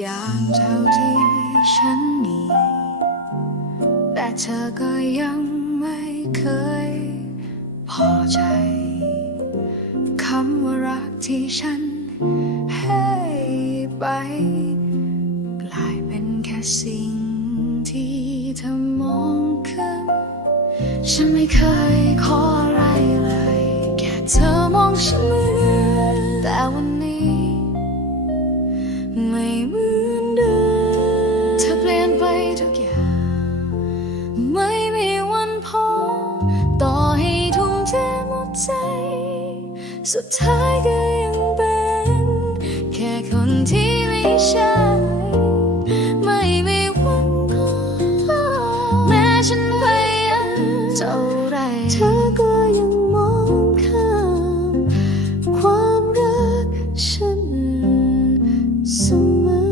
อย่างเท่าที่ฉันมี แต่เธอก็ยังไม่เคยพอใจ คำว่ารักที่ฉันให้ไป กลายเป็นแค่สิ่งที่เธอมองข้ามฉันไม่เคยขออะไรเลย แค่เธอมองฉันเหมือนแต่วันนี้ ไม่เหมือน สุดท้ายก็ยังเป็น แค่คนที่ไม่ใช่ไม่มีวันพอแม้ฉันพยายามเท่าไรเธอก็ยังมองข้ามความรักฉันเสมอ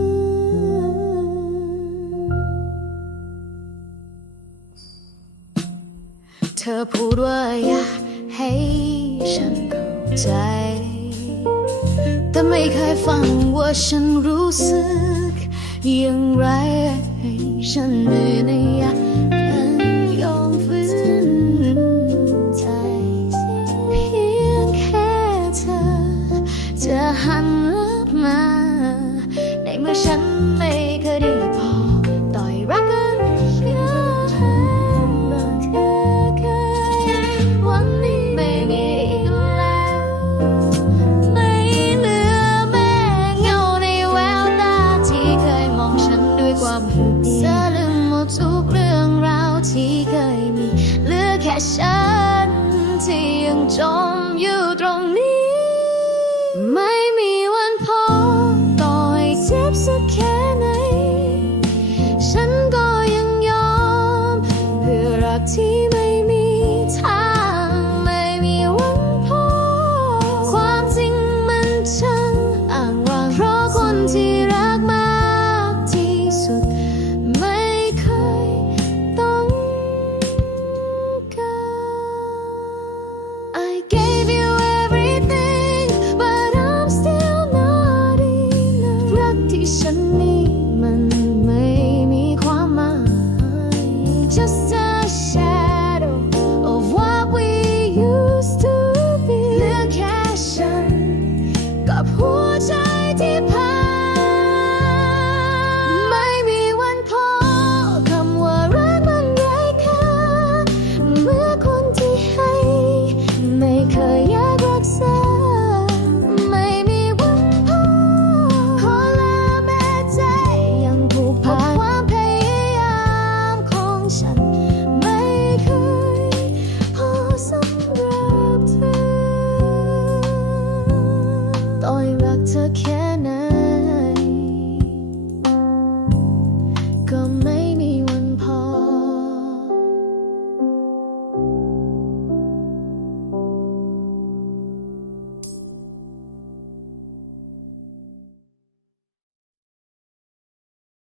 เธอพูดว่าอยากให้ฉัน ใจ แต่ไม่เคยฟังว่าฉันรู้สึกอย่างไร ฉันไม่ได้อยาก ความผูกเธอลืมหมดทุกเรื่องราวที่เคยมีเหลือแค่ฉันที่ยังจมอยู่ตรงนี้ไม่ 我 took care